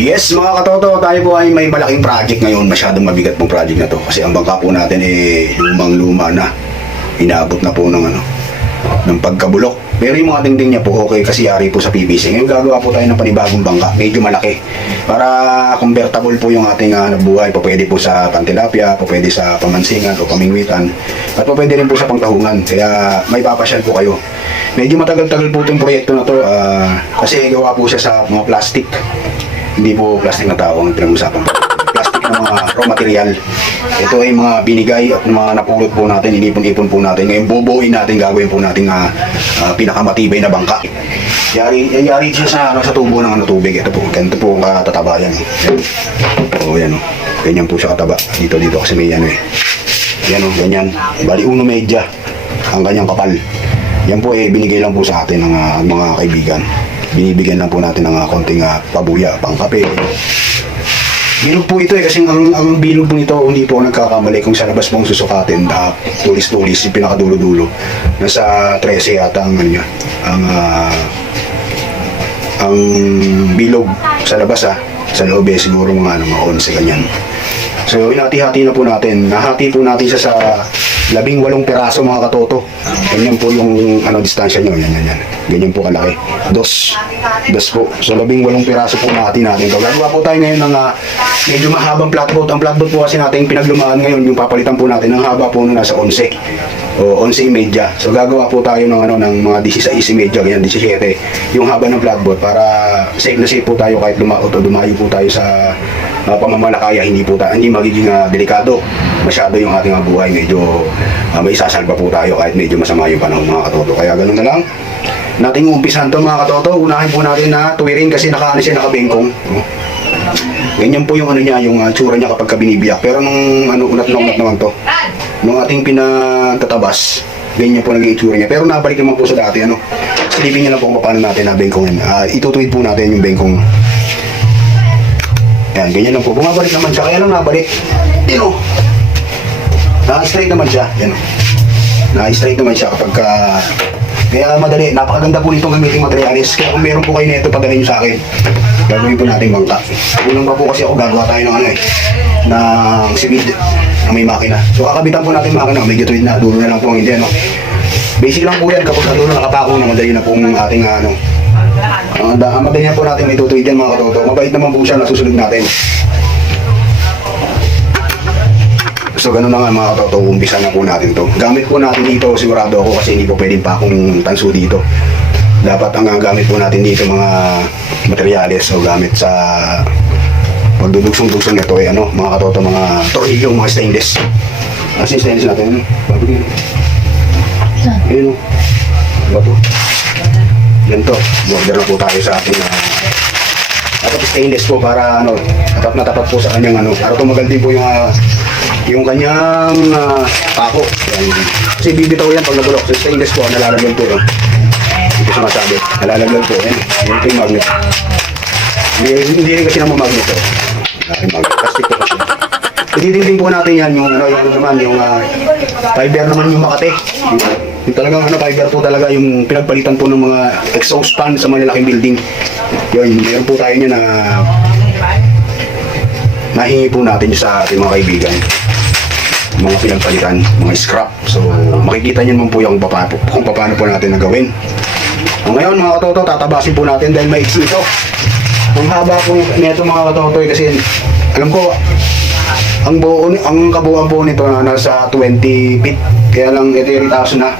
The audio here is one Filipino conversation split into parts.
Yes mga katoto, tayo po ay may malaking project ngayon. Masyadong mabigat pong project na to kasi ang bangka po natin lumang-luma na. Inaabot na po ng pagkabulok. Pero yung mga dingding niya po okay kasi yari po sa PVC. Ngayon gagawa po tayo ng panibagong bangka, medyo malaki. Para convertible po yung ating buhay. Pwede po sa pantilapia, pwede sa pamansingan o pamingwitan. At pwede rin po sa pangtahungan. Kaya may papasyal po kayo. Medyo matagal-tagal po itong proyekto na to kasi gawa po siya sa mga plastic. Hindi po plastic na tao ang pinag-usapan po. Plastic na mga raw material. Ito ay mga binigay at mga napulot po natin, inipon-ipon po natin. Ngayon bubuuin natin, gagawin po natin pinakamatibay na bangka. Yari siya sa tubo ng tubig. Ito po, ganito po katataba yan. O yan o. Ganyan po siya kataba. Dito kasi may yan Yan o, ganyan. Bali 1 medya ang kanyang kapal. Yan po binigay lang po sa atin ng mga kaibigan. Binibigyan lang po natin ng konting pabuya, pangkape. Bilog po ito kasi ang bilog po nito, hindi po nagkakamali kung sa labas pong susukatin, tulis-tulis, yung pinakadulo-dulo. Nasa 13 yata ang ang bilog sa labas sa loob siguro mga 11 ganyan. So inati-hati na po natin. Nahati po natin siya sa 18 piraso mga katoto. Ganyan po yung distansya nyo. Yan. Ganyan po kalaki. Dos po. So 18 piraso po nahati natin. So gagawa po tayo ngayon ng medyo mahabang flatboat. Ang flatboat po kasi natin pinaglumaan ngayon, yung papalitan po natin. Ang haba po nasa 11 o 11.30. So gagawa po tayo ng ng mga 16.30, ganyan 17. Yung haba ng flatboat para safe na safe po tayo kahit dumayo po tayo sa pamamalakaya, hindi magiging delikado masyado yung ating buhay. Medyo may sasalba po tayo kahit medyo masama yung panahon mga katoto. Kaya ganun na lang nating umpisan to mga katoto. Unahin po natin na tuwirin kasi nakabengkong. Ganyan po yung niya, yung tsura niya kapag binibiyak. Pero nung unat naman to, nung ating pinagtatabas, ganyan po naging itsura niya. Pero nabalik naman po sa dati. Silipin niyo lang po kung paano natin bengkongin. Itutuwid po natin yung bengkong. Yan, ganyan lang po. Bumabalik naman siya. Kaya lang nabalik. Na-straight naman siya. Yan. Na-straight naman siya kapag kaya madali. Napakaganda po nitong gamiting materialis. Kaya kung meron po kayo nito, padala nyo sa akin. Gagawin po natin bangka. Unang pa po kasi ako gagawa tayo ng ng simid na may makina. So kakabitan po natin makina. Medyo tuwid na. Dulo na lang po ang hindi. Basic lang po yan. Kapag dulo nakapako na, madali na po ang ating madali na po natin may tutuwid yan mga katoto. Mabait naman po siya, nasusunod natin. So ganun na nga mga katoto, umpisa na po natin to. Gamit po natin dito, sigurado ako kasi hindi po pwedeng pa akong tanso dito. Dapat ang gamit po natin dito mga materyales o gamit sa pagdudugsong-dugsong nito mga katoto, mga tornilyo, mga stainless. Kasi stainless natin, babagin. Ayun bato. Ganito, border na po tayo sa ating dapat stainless po para tapat na tapat po sa kanyang para tumagal din po yung kanyang pako. Kasi bibitaw yan pag nabulok. So stainless po, nalalaglag po Hindi ko sumasabi, nalalaglag po yan po yung magnet. Hindi rin kasi naman magnet magnet, plastic po kasi. Ititinding po natin yan yung fiber naman yung Makati. Yung talagang fiber po talaga yung pinagpalitan po ng mga exhaust fan sa mga laking building. Yun, meron po tayo niya na nahingi po natin sa ating mga kaibigan. Mga pinagpalitan, mga scrap. So makikita niyo naman po yung kung paano po natin nagawin. Ngayon mga katoto, tatabasin po natin dahil maiksi ito. Ang haba po nito mga katoto kasi alam ko ang kabuuan po nito nasa 20 feet. Kaya lang ito yung 8,000 na.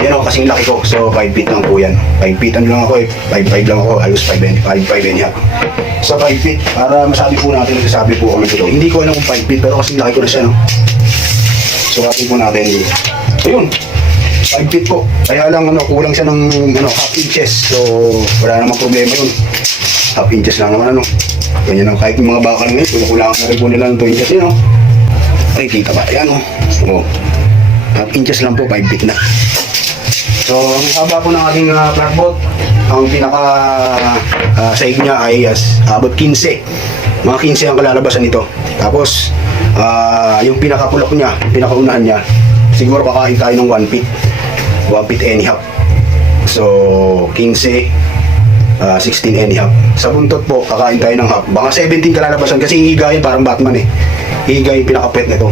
Yan kasing laki ko. So 5 feet lang po yan. 5 feet lang ako 5'5 lang ako. Halos 5'5 and a half. So 5 feet. Para masabi po natin, nagsasabi po kami ito. Hindi ko alam kung 5 feet pero kasing laki ko na siya So atin po natin. Ayun. 5 feet po. Kaya lang kulang siya ng half inches. So wala namang problema yun. Half inches lang naman Ganyan lang kahit yung mga bakal ngayon. Kulang na rin po nila ng 2 inches yun Ay, kita ba? Ayan half inches lang po, 5 feet na. So ang haba po ng ating flatboat, ang pinaka sahig niya ay abot 15. Mga 15 ang kalalabasan nito. Tapos yung pinakapulok niya, pinakaunahan niya, siguro kakain tayo ng 1 feet. 1 feet and a half. So 15, 16 and a half. Sa buntot po, kakain tayo ng half. Baka 17 kalalabasan kasi hihigayin parang Batman Hihigayin yung pinaka-puwet nito.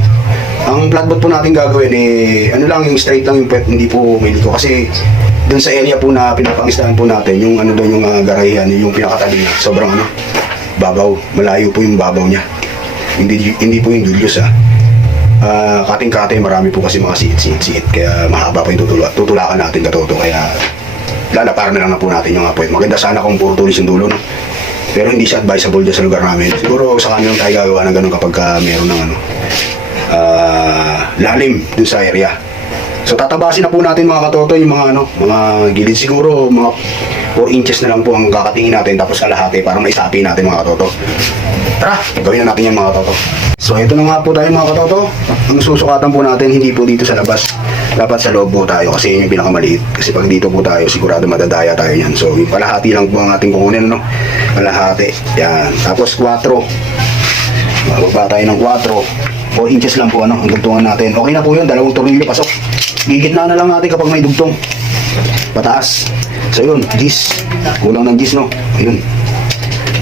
Ang flatboat po natin gagawin yung straight lang yung puwet, hindi po may liko. Kasi dun sa area po na pinapangistahan po natin, yung doon yung garahihan, yung pinakatabi niya, sobrang babaw. Malayo po yung babaw niya. Hindi po yung Julius kating-kate, marami po kasi mga siit. Kaya mahaba pa yung tutulakan natin katoto. Kaya lalaparan na lang po natin yung puwet. Maganda sana kung puro tulis yung dulo Pero hindi siya advisable dyan sa lugar namin. Siguro sa kanila tayo gagawa ng ganun kapag meron ng lalim dun sa area. So tatabasin na po natin mga katoto yung mga gilid. Siguro mga 4 inches na lang po ang kakatingin natin, tapos kalahati para maisapi natin mga katoto. Tara, gawin na natin yan mga katoto. So ito na nga po tayo mga katoto. Ang susukatan po natin hindi po dito sa labas, dapat sa loob po tayo kasi yun yung pinakamaliit. Kasi pag dito po tayo, sigurado madadaya tayo yan. So yung kalahati lang po ang ating kukunin kalahati, yan. Tapos 4, magbaba tayo ng 4 inches lang po ang dugtungan natin. Okay na po yun, 2 tornilyo pasok. Gigitna na lang natin kapag may dugtong pataas. So yun, gis, kulang ng gis ayun,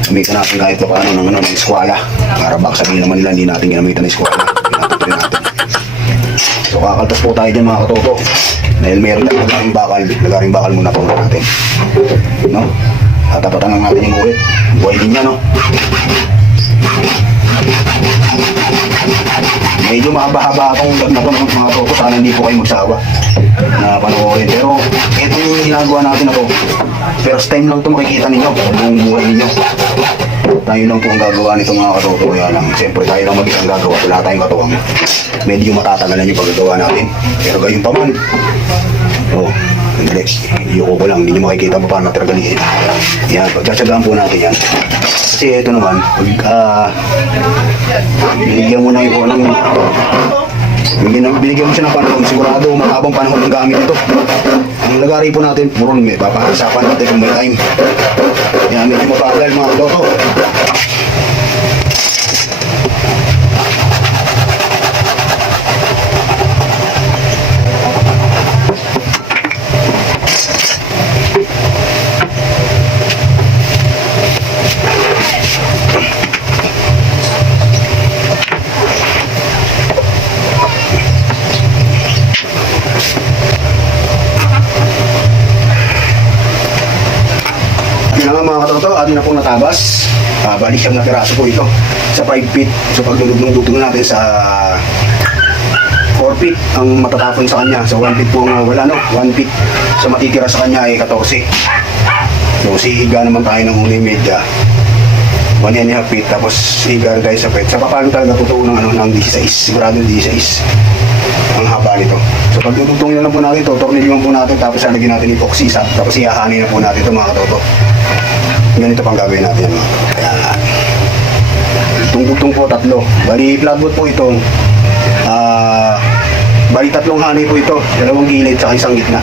gamitan natin kahit pa paano ng eskwala para baka sabihin naman nila hindi natin ginamitan ng eskwala. Pinatutuloy natin. So kakaltas po tayo dyan mga katoto dahil meron lang lagaring bakal muna po natin tatapatan lang natin yung buhay din yan medyo mahaba-haba akong vlog na to mga toto. Sana hindi po kayo magsawa na panoorin. Pero ito yung ginagawa natin first time lang ito makikita ninyo buong buhay ninyo. Tayo lang po ang gagawa nito mga katoto. Kaya lang siyempre tayo lang mag-isang gagawa. Wala tayong katuwang. Medyo matatagalan yung paggagawa natin. Pero gayon pa man sandali, iyoko ko lang, hindi nyo makikita pa paano natragaliin. Yan, pagtsatsagaan po natin yan. Kasi ito naman, binigyan mo na yung binigyan mo siya ng panahon, sigurado mahabang panahon ng gamit ito. Ang lagari po natin, puro may papahasapan natin kung may time. Yan, medyo mabagal mga katoto. Atin na pong natabas. Balik siyang natiraso po ito sa 5 feet. So pagdudugtong natin sa 4 feet ang matatapon sa kanya. So 1 feet po ang wala 1 feet. So matitira sa kanya ay 14. So sihiga naman tayo ng unang media 1.5 feet. Tapos sihiga tayo sa pet. Sa papalo talaga totoo ng 16. Sigurado 16 ang haba nito. So pagdudugtongin na lang po natin ito, tornilyon po natin, tapos lalagyan natin epoxy sa, tapos ihahanin na po natin ito mga katoto. Ganito pang gagawin natin mga katoto. Kaya tungkutong po 3. Bali flatboat po ito. Bali 3 hani po ito, 2 gilid sa isang gitna.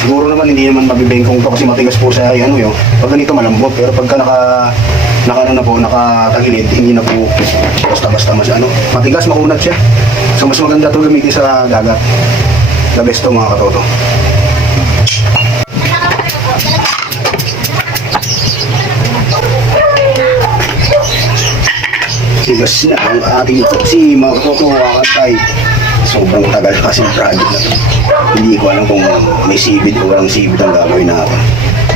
Siguro naman hindi naman mabibengkong to kasi matigas po sa yun. Pag ganito malambot, pero pagka nakatagilid, hindi na po basta-basta matigas, makunat siya. So mas maganda to gamitin sa dagat. The best to mga katoto. Tigas na ang ating epoxy mga katoto, kakantay. Sobrang tagal kasi ng project na to. Hindi ko alam kung may sibid o walang sibid ang gagawin natin.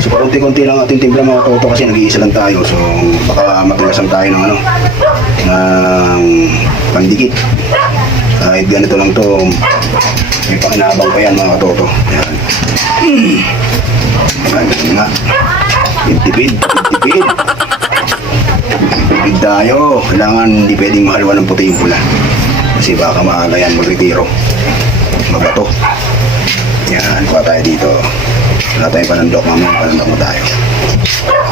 So konti-konti lang ating timpla mga katoto kasi nag-iisa lang tayo. So baka matigasan tayo ng ng pandikit. Kahit ganito lang to, may pakinabang pa yan mga katoto. Yan. Ganyan nga. Tipid. Tipid tayo. Kailangan hindi pwedeng mahalwa ng puti yung pula. Kasi baka maaga yan magretiro. Mabato. Yan, kuha tayo dito. Wala tayong panandok, mamaya panandok na tayo.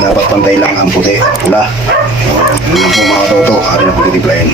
Dapat pantay lang ang puti, pula. So, yun lang po mga katoto, atin na pagtitiplayin.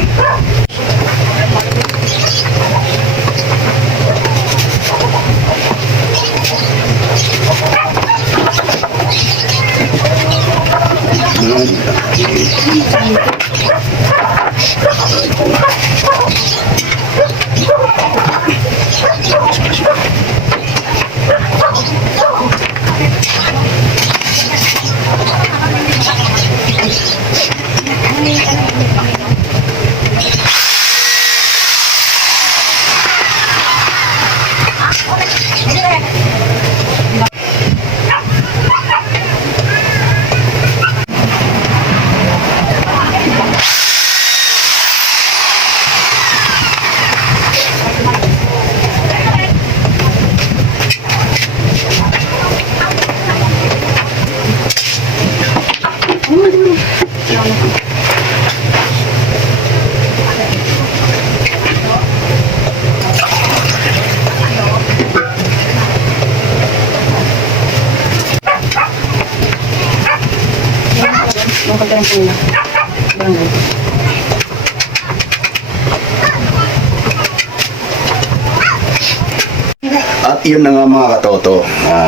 At yun na nga mga katoto,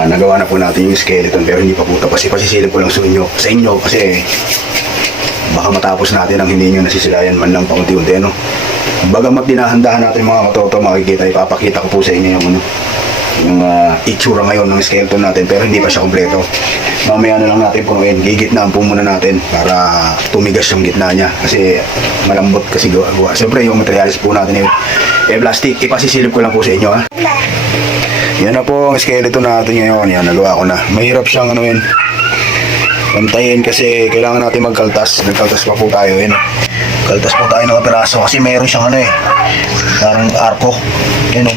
nagawa na po natin yung skeleton pero hindi pa po tapos. Ipasisilip ko lang sa inyo kasi baka matapos natin ang hindi nyo nasisilayan man lang paunti-unti, ano. Bagamat dinahandahan natin mga katoto, makikita, ipapakita ko po sa inyo yung itsura ngayon ng skeleton natin pero hindi pa siya kompleto. Mamaya na lang natin punuin, gigitnaan po muna natin para tumigas yung gitna niya kasi malambot kasi gawa. Siyempre yung materials po natin ay plastic. Ipasisilip ko lang po sa inyo, ha. Yan na po ang skeleton natin ngayon. Yan, nagawa ko na. Mahirap siyang pantayin kasi kailangan natin magkaltas. Nagkaltas pa po tayo. Yan. Kaltas po tayo ng piraso kasi mayroon siyang parang arko. Yan,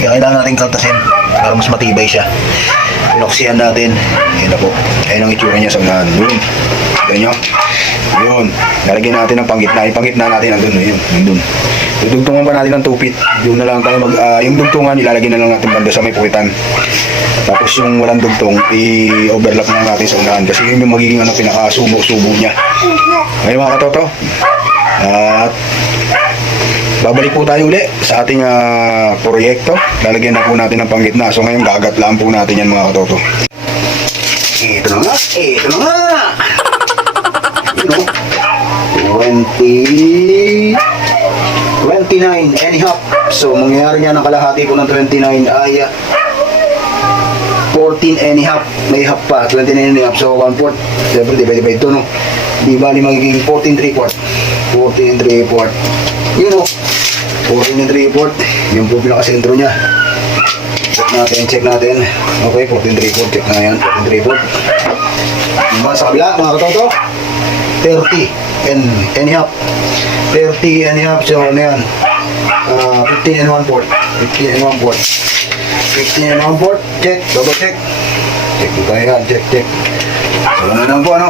kaya kailangan natin kaltasin para mas matibay siya. Pinoksihan natin. Yan na po. Ayan ang itsura niya sa unahan. Yun. Ganyan. Yun. Lalagyan natin ng panggitna. Yung panggitna natin nandun. Yun. Nandun. Dudugtungan pa natin ng tupit. Yun na lang tayo yung dugtungan, ilalagyan na lang natin banda sa may puwitan. Tapos yung walang dugtong, i-overlap na natin sa unahan. Kasi yun yung magiging pinaka-subo-subo niya. Ngayon mga katoto. At babalik po tayo uli sa ating proyekto. Lalagyan na po natin ng panggitna. So ngayon gagatlaan po natin yan mga katoto. Ito na nga. Ito na nga. Ito. 29 and a half. So mangyayari niya ng kalahati po ng 29 ay 14 and a half. May half pa. 29 and a half. So 1/4. Siyempre divide by 2, no? Di bali magiging 14 3/4. 14 and 3/4. Yun, no? 14 and 3/4. Yung po pinakasentro niya. Check natin. Okay, 14 3/4. Check na yan. 14 3/4. Diba sa kabila mga katoto? 30 and a half. 30 and a half. So ano yan? 15 and 1/4. 15 and 1/4. 15 and 1/4. Check. Double check. Check po tayo yan. Check. So ano lang po, ano?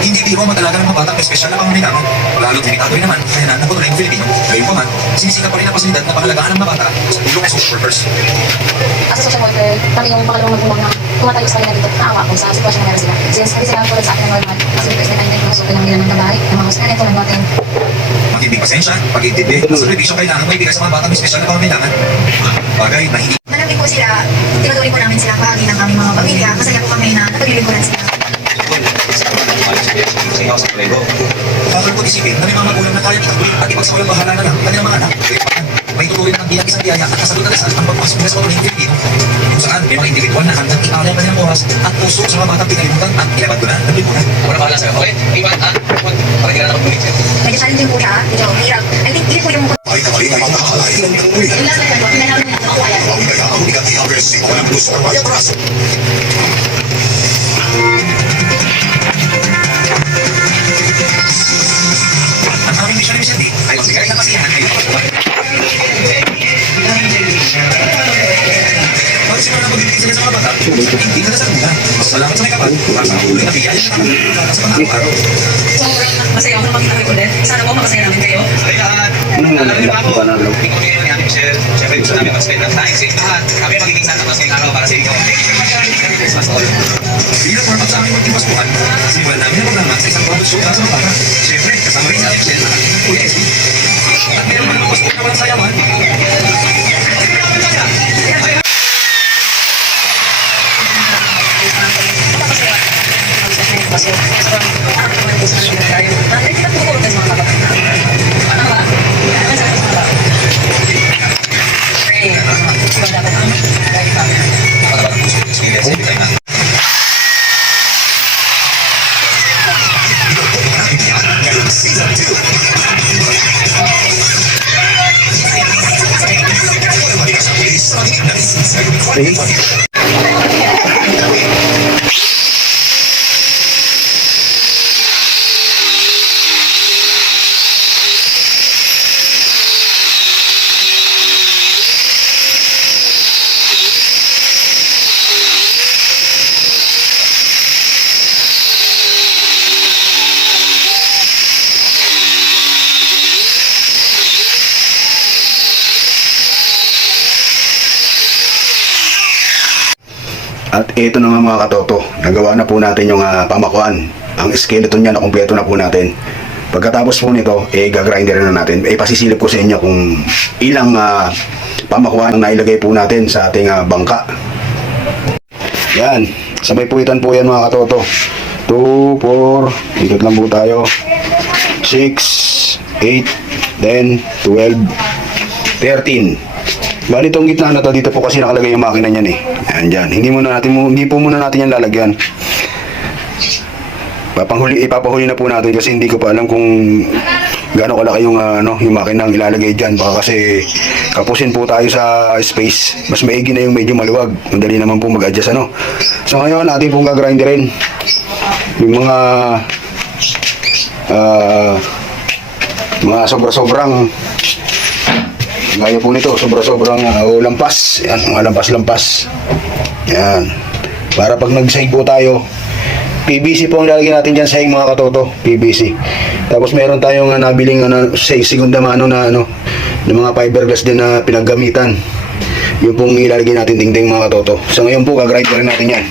Hindi biro matalaga ng mga batang espesyal na pangangailangan. Lalo't limitado rin naman, kaya na naputuloy ng Pilipino. Ngayon pa man, sinisika pa rin ang pasilidad na pangalagaan ng mga bata sa tulong ng social workers. As a social worker, kami yung pangalawang magulang na tumatayo sa kanila dito, naawa ko sa sitwasyon na meron sila. Since hindi sila tulad sa akin ng normal, kasi first time din masukin lang nila ng babae, ng mga hospital tulad natin. Matinding pasensya, pag-intindi, at servisyo kailangan may bigay sa mga batang espesyal na pangangailangan. Bagay na hindi. Manapin po sila, tinutuloy po namin sila bahagi ng aming mga pamilya, masaya po kami na napaglilingkuran sila. Bakit ko isipin na may mga magulang na kaya itaguin at ipagsawalang bahala na lang ang kanilang mga anak. May tutuloy ng bilang isang biyaya at kasalutan ang pagpasok nila sa patuloy ng Pilipino. Kung saan may mga individual na handang ialay ang kanilang oras at puso sa mga batang pinalimutan at ilabandonan ng lipunan. Ako na bahala sa'yo. Okay, Ivan, para hindi ka na napagulit. Medyo challenging po siya, medyo hirap. I think hindi po yung... Ay, kamalingay ang nakakalain ng Pinoy. Yung last na pinanalo na nakuha yan. Ang kaya ang bigat i-aggressive ang gusto ng idea, yun ang nakakalimutan sa mga araw. Sobrang masaya ako na makita kayo ulit. Sana po makasaya namin kayo. Kaya, alam niyo ba po, ikaw din yung namin share. Siyempre, gusto namin mag-spend ng time sa inyo lahat. Kami magiging sana mas ngayong araw para sa inyo. Thank you very much. Merry Christmas all. Bilang warm up sa aming maging Paskuhan, simulan namin ang programa sa isang product show para sa mga bata. Siyempre, kasama rin sa ating Michelle at ating Kuya SB. At meron pa naman Pasko na walang sayawan. Experience every time na. At ito na nga mga katoto, nagawa na po natin yung pamakuan. Ang skeleton niya na kumpleto na po natin. Pagkatapos po nito, gagrinder na natin. Pasisilip ko sa inyo kung ilang pamakuan ang nailagay po natin sa ating bangka. Yan, sabay puwitan po yan mga katoto. 2, 4, ikot lang po tayo. 6, 8, 10, 12, 13. Bali itong gitna na to, dito po kasi nakalagay yung makina niyan eh. Ayan dyan. Hindi po muna natin yan lalagyan. Ipapahuli na po natin kasi hindi ko pa alam kung gaano kalaki yung, yung makina ang ilalagay dyan. Baka kasi kapusin po tayo sa space. Mas maigi na yung medyo maluwag. Madali naman po mag-adjust ano. So ngayon natin pong gagrinderin yung mga sobra-sobrang gaya po nito, sobra-sobrang lampas. Yan, mga lampas-lampas. Yan. Para pag nag-sahig po tayo, PVC po ang lalagyan natin dyan sa mga katoto. PVC. Tapos meron tayong nabiling segunda mano na ng mga fiberglass din na pinaggamitan. Yung pong ilalagay natin dingding mga katoto. So ngayon po, gagrinder natin yan.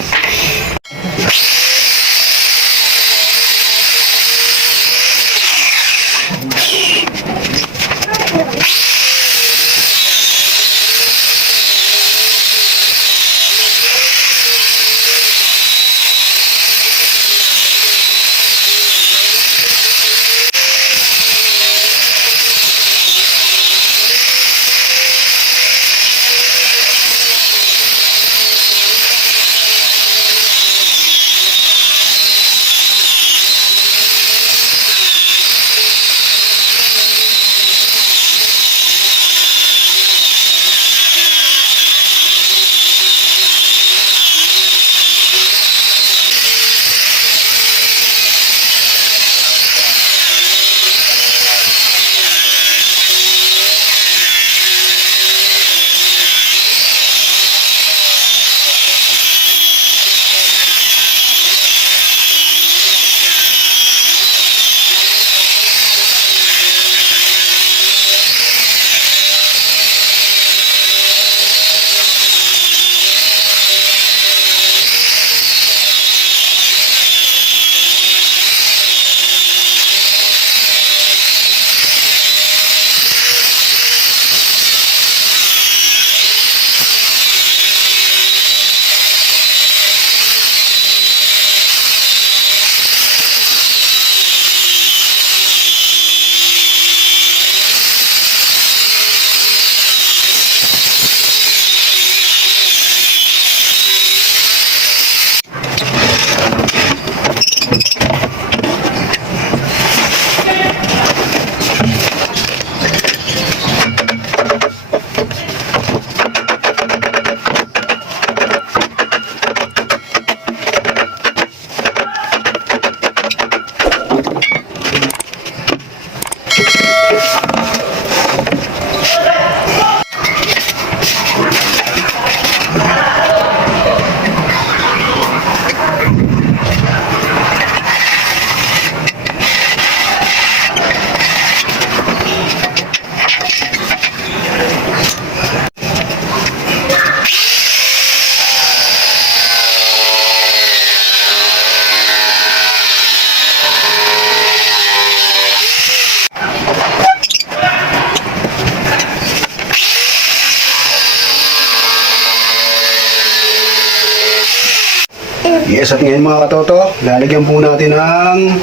Yes, at ngayon mga katoto, lalagyan po natin ng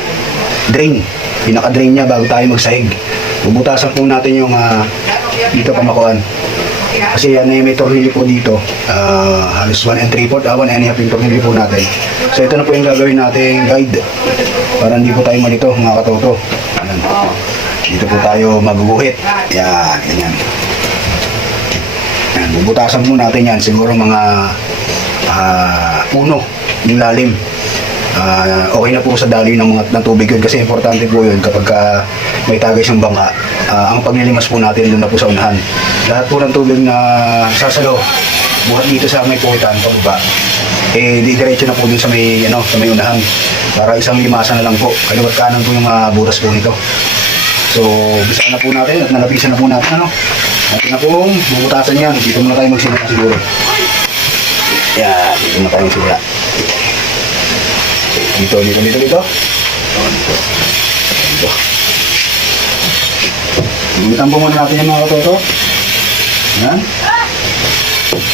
drain. Pinaka-drain niya bago tayo magsahig. Bubutasan po natin yung dito pamakuan. Kasi yan ay may tornilyo po dito. Halos 1 3/4, 1 1/2 yung tornilyo po natin. So ito na po yung gagawin nating guide. Para hindi po tayo malito mga katoto. Ayan. Dito po tayo maguguhit. Yan, ganyan. Ayan, bubutasan po natin yan. Siguro mga puno yung lalim. Okay na po sa daloy ng tubig yun kasi importante po yun kapag may tagay siyang bangka. Ang paglilimas po natin doon na po sa unahan. Lahat po ng tubig na sasalo buhat dito sa may puwitan pababa, didiretso na po dun sa may unahan para isang limasan na lang po. Kaliwat kanan po yung butas po nito. So bisa na po natin at nalapisan na po natin natin na po bubutasan yan. Dito muna tayo magsimula siguro. Yan, dito muna tayo magsimula. Dito. Dito. Gumitan po muna natin yung mga katoto. Yan.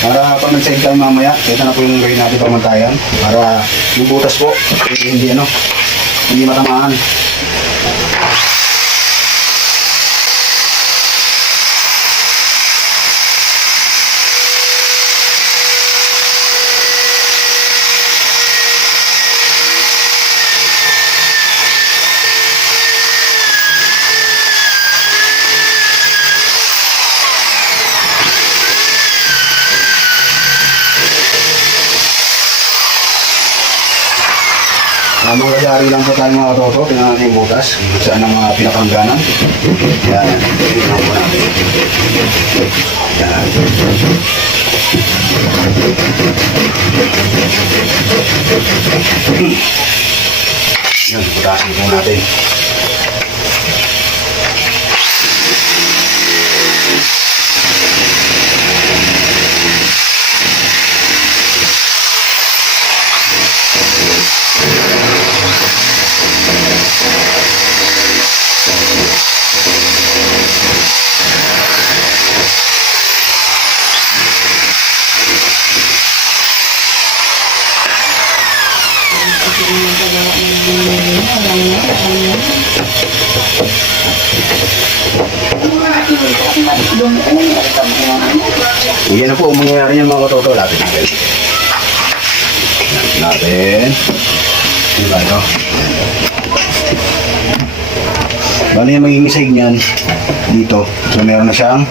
Para pag nag-save tayo mamaya, ito na po yung gawin natin pamantayan. Para yung butas po, hindi matamaan. Mangyayari lang po tayo mga katoto, tingnan natin yung butas, saan ang mga pinakangganan. Yan, tingnan po natin. Yan. Yan, butasin po natin. Yan na po ang mangyayari niyan mga katoto. Lapit natin. Lapit natin. Diba ito? Bali yung magiging sahig niyan dito. So meron na siyang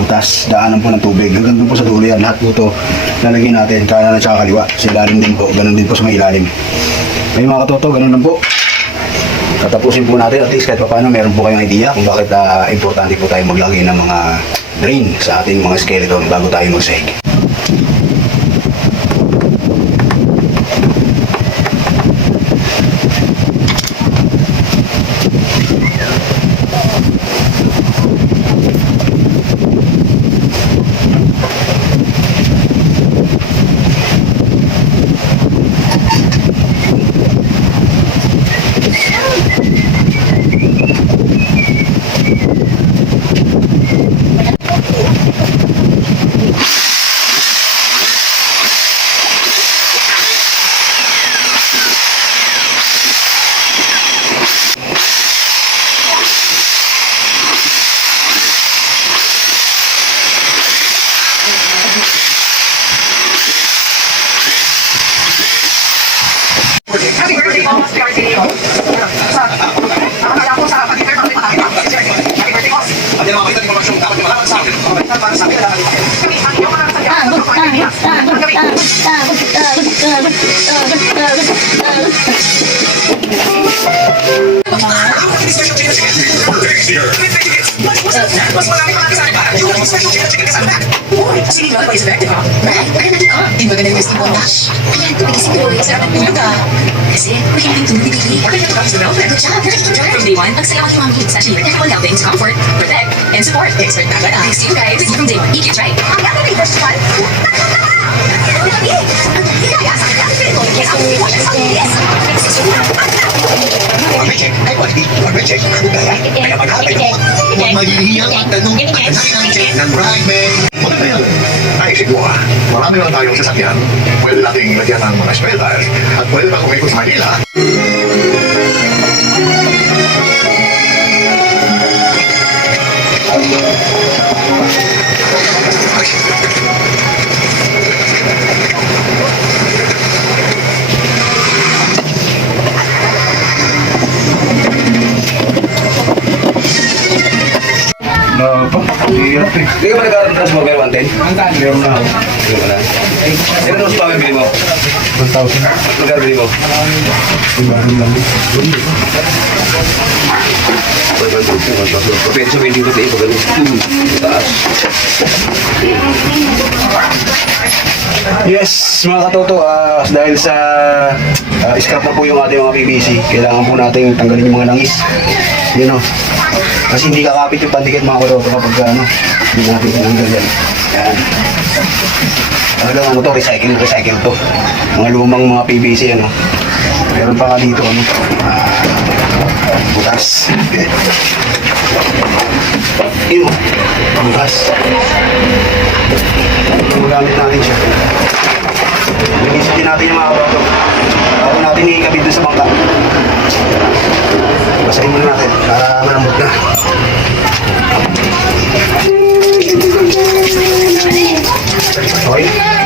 butas. Daanan po ng tubig. Hanggang doon po sa dulo yan. Lahat po ito lalagyan natin. Kanan at saka kaliwa. Sa ilalim din po. Ganun din po sa may ilalim. May mga katoto. Ganun lang po. Tatapusin po natin. At least kahit pa paano meron po kayong idea kung bakit importante po tayo maglagay ng mga drain sa ating mga skeleton bago tayo magsahig. Happy birthday po, happy birthday po. Nakakaya ko sa pag-dinner, happy birthday po. At yung mga kita informasyon dapat yung malaman sa akin. Para sa akin, Kami, ang iyong mga nasasya. special chicken chicken. Mas marami pa natin sa akin para yung mga special chicken kasama. Uy, sinigla ba is effective ha? Right? Parang natin Di ba ganun yung Steve Wonder? Ayan, tumigising ko. Sarap ng tulog ka. Kasi, we're hindi tumibili. Kaya ito comes to Velvet. Good job, very good job. From day one, Ang saya ko ni Mami. sa Sheer, everyone helping to comfort, protect, and support. Expert na agad. Thanks to you guys. From day one, EQ Try. Ang ganda ng first one. Pag-check ay quality. Pag-check ang kaya. Kaya pag-check mo, huwag maghihiyang at tanong at hanapin ang check ng Prime. Ngayon, naisip mo marami lang tayong sasakyan. Pwede nating lagyan ng mga spare tires at pwede pa kumikot sa Manila. Hindi ka ba nag-transformer 110? Meron na. Meron na. Ilan ang power bili mo? 1,000. Magkano bili mo? 500 lang. Pwede sa welding ko tayo pag ano. Taas. Yes, mga katoto, dahil sa scrap na po yung ating mga PVC, kailangan po natin tanggalin yung mga langis. Yun o. Kasi hindi kakapit yung pandikit mga katoto kapag hindi natin tinanggal yan. Yan. Talagang ano to, recycle to. Mga lumang mga PVC ano. Meron pa nga dito butas. Yun o. Butas. Magamit natin siya. Linisin din natin yung mga katoto. Bago natin ikabit dun sa bangka. Basahin muna natin para malambot na. Okay?